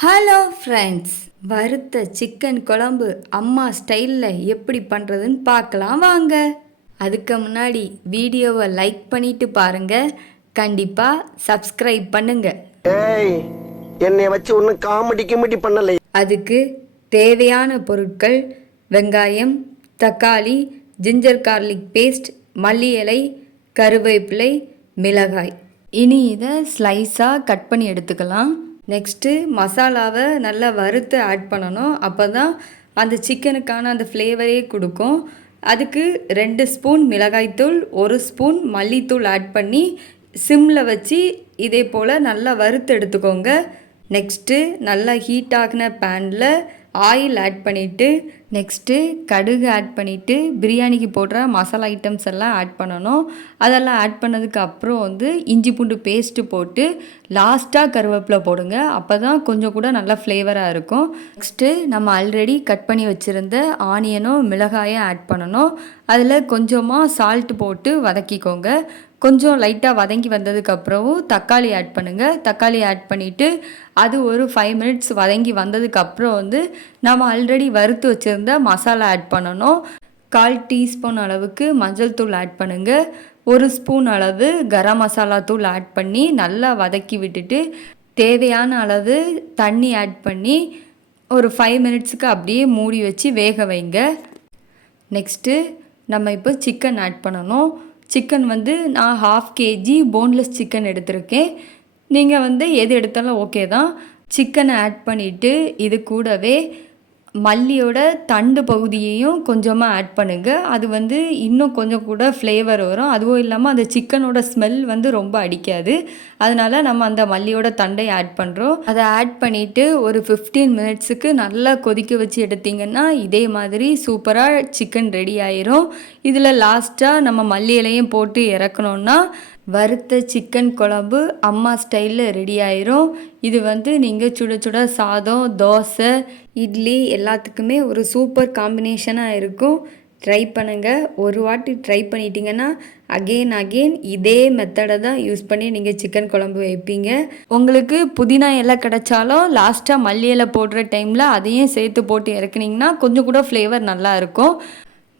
Hello friends, வறுத்த chicken குழம்பு அம்மா ஸ்டைலில் எப்படி பண்ணுறதுன்னு பார்க்கலாம் வாங்க. அதுக்கு முன்னாடி வீடியோவை லைக் பண்ணிட்டு பாருங்க, கண்டிப்பாக சப்ஸ்கிரைப் பண்ணுங்க. என்னை வச்சு ஒன்றும் காமெடி பண்ணலை. அதுக்கு தேவையான பொருட்கள்: வெங்காயம், தக்காளி, ஜிஞ்சர் கார்லிக் பேஸ்ட், மல்லி இலை, கருவேப்பிலை, மிளகாய். இனி இதை ஸ்லைஸாக கட் பண்ணி எடுத்துக்கலாம். நெக்ஸ்ட்டு மசாலாவை நல்லா வறுத்து ஆட் பண்ணணும். அப்போ தான் அந்த சிக்கனுக்கான அந்த ஃப்ளேவரே கொடுக்கும். அதுக்கு 2 ஸ்பூன் மிளகாய்த்தூள், 1 ஸ்பூன் மல்லித்தூள் ஆட் பண்ணி சிம்மில் வச்சு இதே போல் நல்லா வறுத்து எடுத்துக்கோங்க. நெக்ஸ்ட்டு நல்லா ஹீட் ஆகின பேனில் ஆயில் ஆட் பண்ணிவிட்டு, நெக்ஸ்ட்டு கடுகு ஆட் பண்ணிவிட்டு பிரியாணிக்கு போடுற மசாலா ஐட்டம்ஸ் எல்லாம் ஆட் பண்ணணும். அதெல்லாம் ஆட் பண்ணதுக்கு அப்புறம் இஞ்சி பூண்டு பேஸ்ட்டு போட்டு லாஸ்ட்டாக கருவேப்பிலை போடுங்க. அப்போ தான் கொஞ்சம் கூட நல்லா ஃப்ளேவராக இருக்கும். நெக்ஸ்ட்டு நம்ம ஆல்ரெடி கட் பண்ணி வச்சுருந்த ஆனியனும் மிளகாயும் ஆட் பண்ணணும். அதில் கொஞ்சமாக சால்ட் போட்டு வதக்கிக்கோங்க. கொஞ்சம் லைட்டாக வதங்கி வந்ததுக்கப்புறம் தக்காளி ஆட் பண்ணுங்கள். தக்காளி ஆட் பண்ணிவிட்டு அது ஒரு 5 மினிட்ஸ் வதங்கி வந்ததுக்கப்புறம் நம்ம ஆல்ரெடி வறுத்து வச்சுருந்த மசாலா ஆட் பண்ணணும். 1/4 டீஸ்பூன் அளவுக்கு மஞ்சள் தூள் ஆட் பண்ணுங்கள். 1 ஸ்பூன் அளவு கரம் மசாலா தூள் ஆட் பண்ணி நல்லா வதக்கி விட்டுட்டு தேவையான அளவு தண்ணி ஆட் பண்ணி ஒரு 5 மினிட்ஸுக்கு அப்படியே மூடி வச்சு வேக வைங்க. நெக்ஸ்ட்டு நம்ம இப்போ சிக்கன் ஆட் பண்ணணும். சிக்கன் நான் 1/2 kg போன்லெஸ் சிக்கன் எடுத்திருக்கேன். நீங்கள் எது எடுத்தாலும் ஓகே தான். சிக்கனை ஆட் பண்ணிவிட்டு இது கூடவே மல்லியோட தண்டு பகுதியையும் கொஞ்சமாக ஆட் பண்ணுங்கள். அது இன்னும் கொஞ்சம் கூட ஃப்ளேவர் வரும். அதுவும் இல்லாமல் அந்த சிக்கனோட ஸ்மெல் ரொம்ப அடிக்காது. அதனால் நம்ம அந்த மல்லியோட தண்டை ஆட் பண்ணுறோம். அதை ஆட் பண்ணிவிட்டு ஒரு 15 மினிட்ஸுக்கு நல்லா கொதிக்க வச்சு எடுத்திங்கன்னா இதே மாதிரி சூப்பராக சிக்கன் ரெடி ஆயிரும். இதில் லாஸ்ட்டாக நம்ம மல்லி இலையும் போட்டு இறக்கணுன்னா வறுத்த சிக்கன் குழம்பு அம்மா ஸ்டைலில் ரெடி ஆயிரும். இது நீங்கள் சுட சுட சாதம், தோசை, இட்லி எல்லாத்துக்குமே ஒரு சூப்பர் காம்பினேஷனாக இருக்கும். ட்ரை பண்ணுங்கள். ஒரு வாட்டி ட்ரை பண்ணிட்டீங்கன்னா அகெயின் இதே மெத்தடை தான் யூஸ் பண்ணி நீங்கள் சிக்கன் குழம்பு வைப்பீங்க. உங்களுக்கு புதினா இலை கிடைச்சாலும் லாஸ்ட்டாக மல்லி இலை போடுற டைமில் அதையும் சேர்த்து போட்டு இறக்குனிங்கன்னா கொஞ்சம் கூட ஃப்ளேவர் நல்லாயிருக்கும்.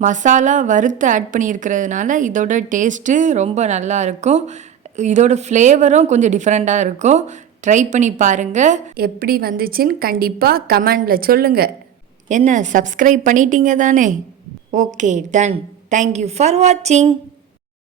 மசாலா வறுத்து ஆட் பண்ணியிருக்கிறதுனால இதோட டேஸ்ட்டு ரொம்ப நல்லா இருக்கும். இதோட ஃப்ளேவரும் கொஞ்சம் டிஃப்ரெண்ட்டாக இருக்கும். ட்ரை பண்ணி பாருங்கள். எப்படி வந்துச்சுன்னு கண்டிப்பாக கமெண்டில் சொல்லுங்கள். என்ன சப்ஸ்கிரைப் பண்ணிட்டீங்க தானே? Okay, ton. தேங்க்யூ ஃபார் வாட்சிங்.